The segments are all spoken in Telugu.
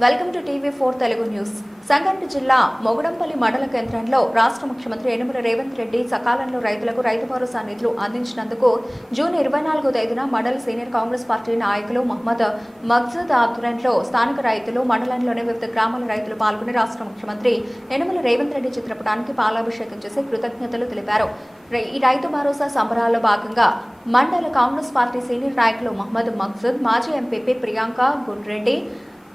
Welcome to TV four Telugu news. Sangareddy జిల్లా మొగడంపల్లి మండల కేంద్రంలో రాష్ట్ర ముఖ్యమంత్రి యనమల రేవంత్ రెడ్డి సకాలంలో రైతులకు రైతు భరోసా నిధులు అందించినందుకు జూన్ ఇరవై నాలుగో తేదీన మండల సీనియర్ కాంగ్రెస్ పార్టీ నాయకులు మహమ్మద్ మగ్జద్ ఆధ్వర్యంలో స్థానిక రైతులు మండలంలోని వివిధ గ్రామాల రైతులు పాల్గొని రాష్ట్ర ముఖ్యమంత్రి యనమల రేవంత్ రెడ్డి చిత్రపటానికి పాలాభిషేకం చేసి కృతజ్ఞతలు తెలిపారు. రై- ఈ రైతు భరోసా సంబరాల్లో భాగంగా మండల కాంగ్రెస్ పార్టీ సీనియర్ నాయకులు మహమ్మద్ మక్సద్ మాజీ ఎంపీపీ ప్రియాంక గుండ్రెడ్డి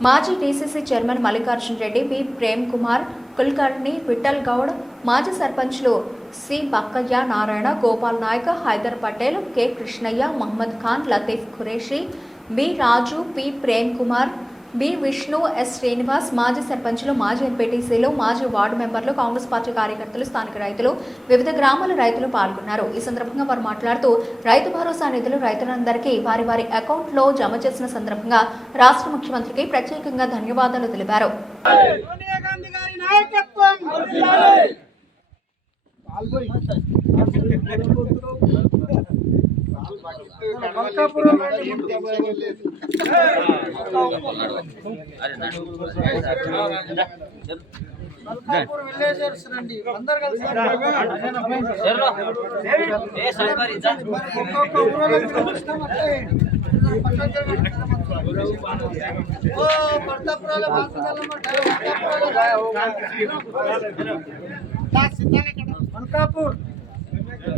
మాజీ DCC chairman Mallikarjun Reddy B Prem Kumar Kulkarni Vithal Goud మాజీ సర్పంచ్లు C. Bakkaiah Narayana Gopal Naik Haider Patel K. Krishnaiah Mohammed Khan Latif Qureshi B. Raju P. Prem Kumar B. Vishnu S. Srinivas మాజీ సర్పంచ్లు మాజీ ఎంపీటీసీలు మాజీ వార్డు మెంబర్లు కాంగ్రెస్ పార్టీ కార్యకర్తలు స్థానిక రైతులు వివిధ గ్రామాల రైతులు పాల్గొన్నారు. ఈ సందర్భంగా వారు మాట్లాడుతూ రైతు భరోసా నిధులు రైతులందరికీ వారి వారి అకౌంట్లో జమ చేసిన సందర్భంగా రాష్ట్ర ముఖ్యమంత్రికి ప్రత్యేకంగా ధన్యవాదాలు తెలిపారు. సోనియా గాంధీ గారి నాయకత్వం మల్కాపురం మల్కాపూర్ విలేజర్స్ రండి అందరు కలిసి మరి ఒక్కొక్క ఊరోళ్ళకి చూపిస్తాం అట్లే. పక్కన జరగండి. ఓ పడతాపురాల మల్కాపూర్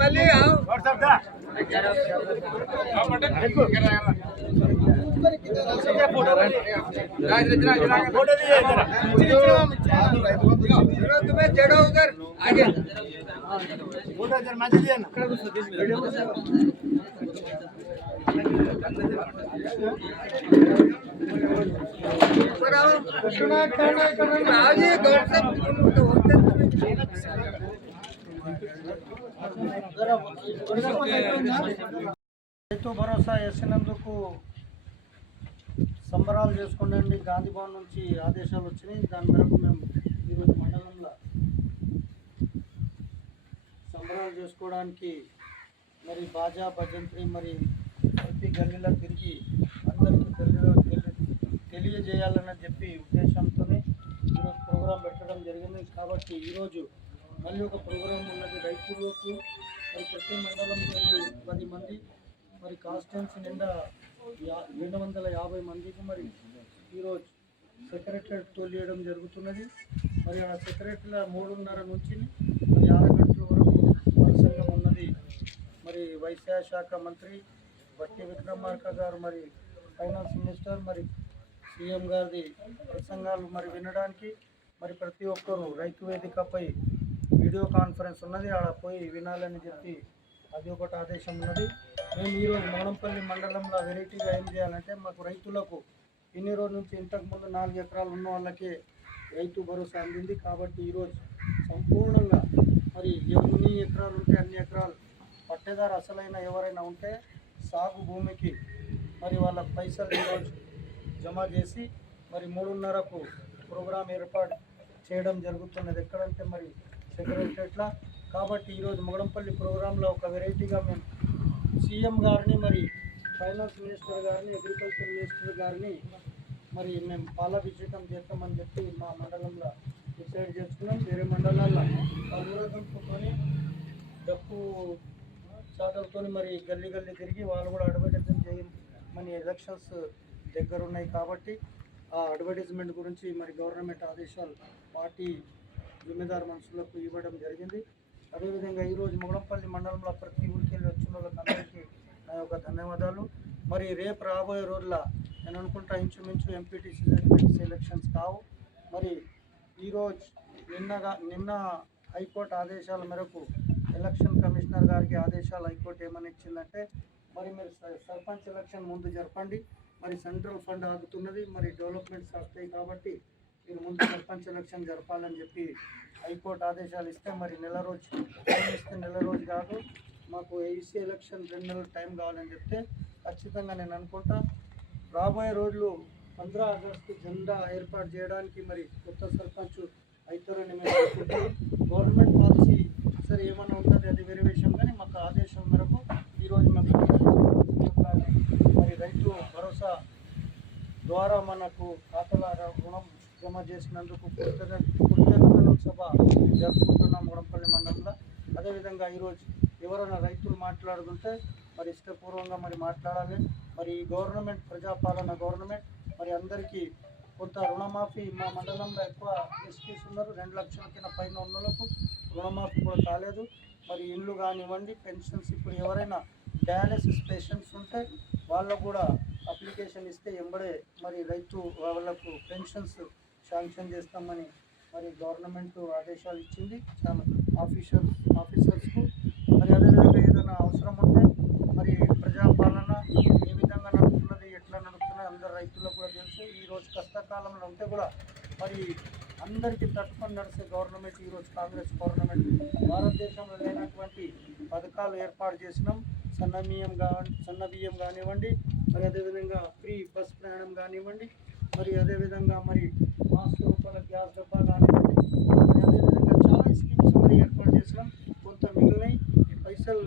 మళ్ళీ जड़ो उधर आगे రాజీ రైతు భరోసా వేసినందుకు సంబరాలు చేసుకోండి. గాంధీ భవన్ నుంచి ఆదేశాలు వచ్చినాయి. దాని మేరకు మేము ఈరోజు మండలంలో సంబరాలు చేసుకోవడానికి మరి బాజా భజంత్రి మరి ప్రతి గల్లీలో తిరిగి అందరికీ తెలియ తెలి- తెలియజేయాలని చెప్పి ఉద్దేశంతో ఈరోజు ప్రోగ్రాం పెట్టడం జరిగింది. కాబట్టి ఈరోజు మళ్ళీ ఒక ప్రోగ్రాం ఉన్నది. రైతులకు మరి ప్రతి మండలం నుండి పది మంది మరి కాన్స్టిట్యున్సీ నిండా రెండు వందల యాభై మందికి మరి ఈరోజు సెక్రటరేట్ తోలియడం జరుగుతున్నది. మరి ఆ సెక్రటరీల మూడున్నర నుంచి మరి ఆరు గంటల వరకు ప్రసంగం ఉన్నది. మరి వైద్య శాఖ మంత్రి బట్టి విక్రమార్క గారు మరి ఫైనాన్స్ మినిస్టర్ మరి సీఎం గారిది ప్రసంగాలు మరి వినడానికి మరి ప్రతి ఒక్కరూ రైతు వేదికపై వీడియో కాన్ఫరెన్స్ ఉన్నది. ఆడ పోయి వినాలని చెప్పి అది ఒకటి ఆదేశం ఉన్నది. మేము ఈరోజు మౌనంపల్లి మండలంలో వెరైటీగా ఏం చేయాలంటే మాకు రైతులకు ఇన్ని రోజుల నుంచి ఇంతకుముందు నాలుగు ఎకరాలు ఉన్న వాళ్ళకి రైతు భరోసా అందింది. కాబట్టి ఈరోజు సంపూర్ణంగా మరి ఎన్ని ఎకరాలు ఉంటే అన్ని ఎకరాలు పట్టేదారు అసలైన ఎవరైనా ఉంటే సాగు భూమికి మరి వాళ్ళ పైసలు ఈరోజు జమ చేసి మరి మూడున్నరకు ప్రోగ్రాం ఏర్పాటు చేయడం జరుగుతున్నది. ఎక్కడంటే మరి సెక్రటరేట్లా కాబట్టి ఈరోజు మొగడంపల్లి ప్రోగ్రాంలో ఒక వెరైటీగా మేము సీఎం గారిని మరి ఫైనాన్స్ మినిస్టర్ గారిని అగ్రికల్చర్ మినిస్టర్ గారిని మరి మేము పాలాభిషేకం చేస్తామని చెప్పి మా మండలంలో డిసైడ్ చేసుకున్నాం. వేరే మండలాల్లో ఊరగంపుకొని డప్పు చాటలతో మరి గల్లీ గల్లీ తిరిగి వాళ్ళు కూడా అడ్వర్టైజ్మెంట్ చేయమని ఎలక్షన్స్ దగ్గర ఉన్నాయి కాబట్టి ఆ అడ్వర్టైజ్మెంట్ గురించి మరి గవర్నమెంట్ ఆదేశాలు పార్టీ జమీదారు మనుషులకు ఇవ్వడం జరిగింది. అదేవిధంగా ఈరోజు ముగడంపల్లి మండలంలో ప్రతి ఊరికి వెళ్ళి వచ్చిన వాళ్ళకి అందరికీ నా యొక్క ధన్యవాదాలు. మరి రేపు రాబోయే రోజుల నేను అనుకుంటా ఇంచుమించు ఎంపీటీసీ ఎలక్షన్స్ కావు. మరి ఈరోజు నిన్నగా నిన్న హైకోర్టు ఆదేశాల మేరకు ఎలక్షన్ కమిషనర్ గారికి ఆదేశాలు హైకోర్టు ఏమని ఇచ్చిందంటే మరి మీరు స- సర్పంచ్ ఎలక్షన్ ముందు జరపండి. మరి సెంట్రల్ ఫండ్ ఆగుతున్నది మరి డెవలప్మెంట్స్ వస్తాయి కాబట్టి మీరు ముందు సర్పంచ్ ఎలక్షన్ జరపాలని చెప్పి హైకోర్టు ఆదేశాలు ఇస్తే మరి నెల రోజు టైం ఇస్తే నెల రోజు కాదు మాకు ఏసీ ఎలక్షన్ రెండు నెలలు టైం కావాలని చెప్తే ఖచ్చితంగా నేను అనుకుంటా. రాబోయే రోజులు పంద్రా ఆగస్టు జెండా ఏర్పాటు చేయడానికి మరి కొత్త సర్పంచ్ అవుతారని మేము అనుకుంటాం గవర్నమెంట్ పాలసీ సరే ఏమన్నా ఉంటుంది అది వేరే విషయం కానీ మాకు ఆదేశం మేరకు ఈరోజు మేము మరి రైతు భరోసా ద్వారా మనకు ఖాతాల రుణం జమ చేసినందుకు సభ జరుపుకుంటున్నాం ముడంపల్లి మండలంలో. అదేవిధంగా ఈరోజు ఎవరైనా రైతులు మాట్లాడుతుంటే మరి ఇష్టపూర్వంగా మరి మాట్లాడాలి. మరి ఈ గవర్నమెంట్ ప్రజాపాలన గవర్నమెంట్ మరి అందరికీ కొంత రుణమాఫీ మా మండలంలో ఎక్కువ ఎస్పీస్ ఉన్నారు రెండు లక్షల కింద పైన ఉన్నలకు రుణమాఫీ కూడా కాలేదు. మరి ఇండ్లు కానివ్వండి పెన్షన్స్ ఇప్పుడు ఎవరైనా డయాలసిస్ పేషెంట్స్ ఉంటే వాళ్ళకు కూడా అప్లికేషన్ ఇస్తే ఎంబడే మరి రైతు వాళ్ళకు పెన్షన్స్ శాంక్షన్ చేస్తామని మరి గవర్నమెంట్ ఆదేశాలు ఇచ్చింది. చాలా ఆఫీసర్ ఆఫీసర్స్కు. మరి అదేవిధంగా ఏదైనా అవసరం ఉంటే మరి ప్రజాపాలన ఏ విధంగా నడుస్తున్నది ఎట్లా నడుస్తున్నది అందరు రైతులకు కూడా తెలుసు. ఈరోజు కష్టకాలంలో ఉంటే కూడా మరి అందరికీ తట్టుకొని నడిచే గవర్నమెంట్ ఈరోజు కాంగ్రెస్ గవర్నమెంట్. భారతదేశంలో లేనటువంటి పథకాలు ఏర్పాటు చేసినాం. సన్నబియ్యం కావండి కానివ్వండి మరి అదేవిధంగా ఫ్రీ బస్ ప్రయాణం కానివ్వండి మరి అదేవిధంగా మరి మాస్క్ రూపాయల గ్యాస్ డబ్బా కానీ అదేవిధంగా చాలా స్కీమ్స్ మరి ఏర్పాటు చేసినాం కొంత మిగిలినాయి ఈ పైసలు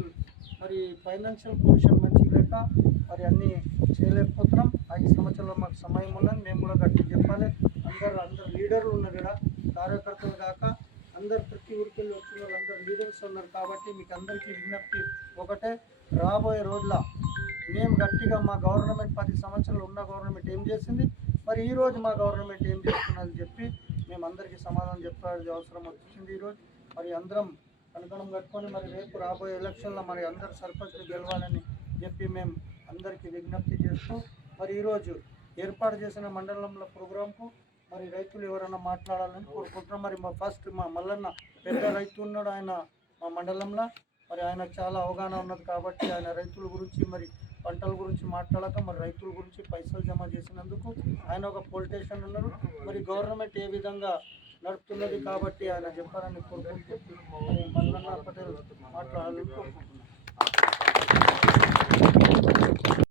మరి ఫైనాన్షియల్ పొజిషన్ మంచిగా లేక మరి అన్నీ చేయలేకపోతున్నాం. ఐదు సంవత్సరాలు మాకు సమయం ఉన్నది మేము కూడా గట్టి చెప్పాలి. అందరు అందరు లీడర్లు ఉన్నారు ఇక్కడ కార్యకర్తలు కాక అందరు ప్రతి ఊరికి వచ్చిన వాళ్ళు అందరు లీడర్స్ ఉన్నారు కాబట్టి మీకు అందరికీ విజ్ఞప్తి ఒకటే రాబోయే రోజుల మేము గట్టిగా మా గవర్నమెంట్ పది సంవత్సరాలు ఉన్న గవర్నమెంట్ ఏం చేసింది? మరి ఈరోజు మా గవర్నమెంట్ ఏం చేస్తున్నదని చెప్పి మేము అందరికీ సమాధానం చెప్పాల్సిన అవసరం వచ్చింది ఈరోజు మరి అందరం కనుగొనం కట్టుకొని మరి రేపు రాబోయే ఎలక్షన్లో మరి అందరు సర్పంచ్లు గెలవాలని చెప్పి మేము అందరికీ విజ్ఞప్తి చేస్తూ మరి ఈరోజు ఏర్పాటు చేసిన మండలంలో ప్రోగ్రాంకు మరి రైతులు ఎవరైనా మాట్లాడాలని కోరుకుంటున్నాం. మరి మా ఫస్ట్ మా మల్లన్న పెద్ద రైతు ఉన్నాడు ఆయన మా మండలంలో. మరి ఆయన చాలా అవగాహన ఉన్నది కాబట్టి ఆయన రైతుల గురించి మరి పంటల గురించి మాట్లాడక మరి రైతుల గురించి పైసలు జమ చేసినందుకు ఆయన ఒక పొలిటీషియన్ ఉన్నారు. మరి గవర్నమెంట్ ఏ విధంగా నడుపుతున్నది కాబట్టి ఆయన చెప్పారని కోరుకుంటూ మల్లన్న పటేల్ మాట్లాడాలని కోరుకుంటున్నాను.